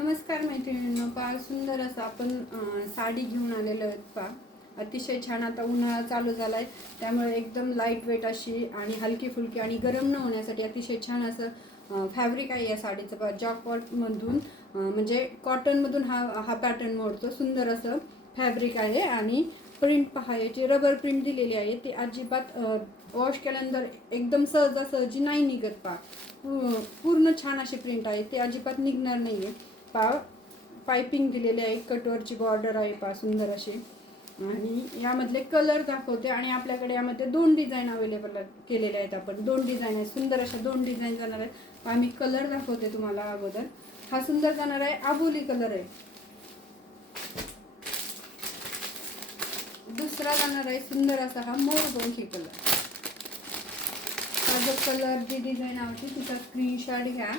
नमस्कार मैत्रिणींनो, फार सुंदर असं आपण साडी घेऊन आलेलो आहोत. अतिशय छान. आता उन्हाळा चालू झालाय त्यामुळे एकदम लाईट वेट अशी आणि हलकी फुलकी आणि गरम न होण्यासाठी अतिशय छान असं फॅब्रिक आहे या साडीचं. जॉकपॉट मधून म्हणजे कॉटन मधून हा पॅटर्न मोडतो. सुंदर असं फॅब्रिक आहे आणि प्रिंट पहा, याची रबर प्रिंट दिलेली आहे. ती अजिबात वॉश केल्यानंतर एकदम सहजासहजी नाही निघत. पूर्ण छान अशी प्रिंट आहे, ती अजिबात निघणार नाही आहे. पाइपिंग दिलेली आहे, कटवरची बॉर्डर आहे सुंदर अशी. आणि यामधले कलर दाखवते आणि आपल्याकडे यामध्ये 2 डिझाईन अवेलेबल केलेले आहेत. आपण 2 डिझाईन आहेत, सुंदर अशा 2 डिझाईन जाणार आहेत. आम्ही कलर दाखवते तुम्हाला अगोदर. हा सुंदर जाणार आहे, आबोली कलर आहे. दुसरा जाणार आहे सुंदर असा हा मोरपंखी कलर. हा जो कलर जी डिझाईन आवडते तिचा स्क्रीनशॉट घ्या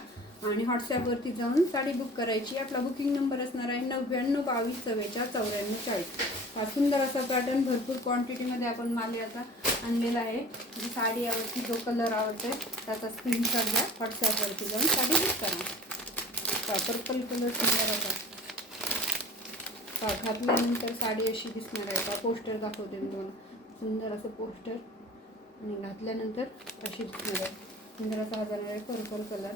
आणि व्हॉट्सॲपवरती जाऊन साडी बुक करायची. आपला बुकिंग नंबर असणार आहे 99 22 44 94 40. हा सुंदर असा पॅटर्न भरपूर क्वांटिटीमध्ये आपण माल याचा आणलेला आहे. जी साडी आवडती, जो कलर आवडते त्याचा स्क्रीनशॉट घ्या, व्हॉट्सॲपवरती जाऊन साडी बुक करा. पर्पल कलर सुंदर असा घातल्यानंतर साडी अशी दिसणार आहे. पोस्टर दाखवते मी तुम्हाला. सुंदर असं पोस्टर आणि घातल्यानंतर अशी दिसणार आहे. सुंदर असा हा जाणार आहे purple colour.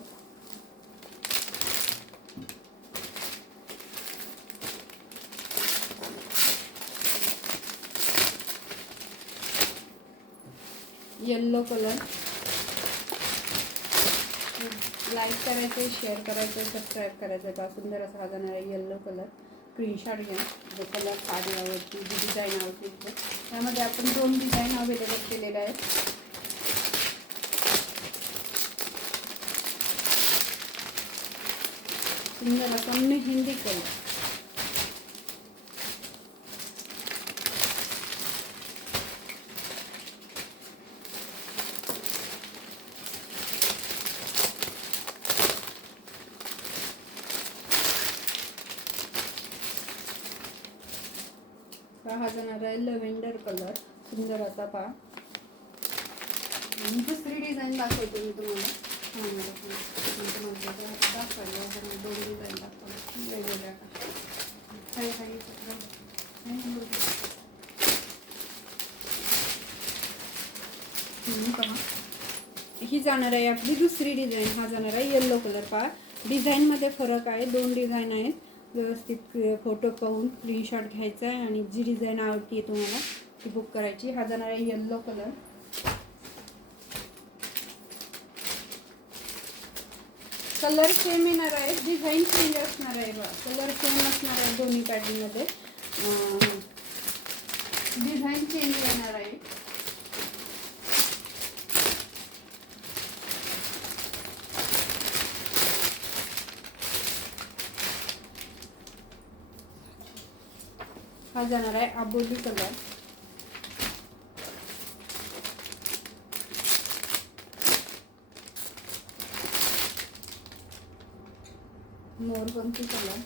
Yellow colour. Like करायचं, शेअर करायचं, सबस्क्राईब करायचं. का सुंदर असा हा जाणार आहे येल्लो कलर. स्क्रीनशॉट घ्या, जो कलर साडी आवडती, जी डिझाईन आवडती. त्यामध्ये आपण 2 डिझाईन अवेलेबल केलेले आहेत. सुंदर असा मेहंदी कलर. हा जाणार आहे लव्हेंडर कलर. सुंदर असा पहा. दुसरी डिझाईन दाखवते मी तुम्हाला. 2 डिझाईन दाखवतो वेगवेगळ्या. पहा, ही जाणार आहे आपली दुसरी डिझाईन. हा जाणार आहे येल्लो कलर. पहा, डिझाईनमध्ये फरक आहे. 2 डिझाईन आहेत. व्यवस्थित फोटो पाहून स्क्रीनशॉट घ्यायचा आहे आणि जी डिझाईन आवडती आहे तुम्हाला ती बुक करायची. हा जाणार आहे येल्लो कलर. कलर सेम येणार आहे, डिझाईन चेंज असणार आहे. कलर सेम असणार आहे दोन्ही पॅटर्नमध्ये, डिझाईन चेंज येणार आहे. हा जाणार आहे आबोली कलर. मोरपंखी कलर.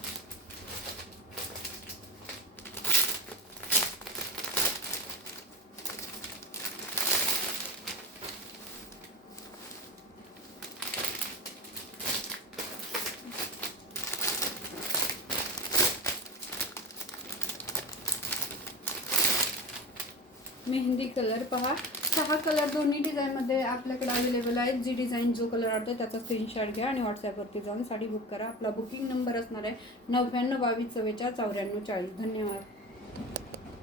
मेहंदी कलर. पहा, 6 कलर दोन्ही डिझाईनमध्ये आपल्याकडे अवेलेबल आहेत. जी डिझाईन जो कलर आवडतो त्याचा स्क्रीनशॉट घ्या आणि व्हॉट्सॲपवरती जाऊन साडी बुक करा. आपला बुकिंग नंबर असणार आहे 99 22 44 94 40. धन्यवाद.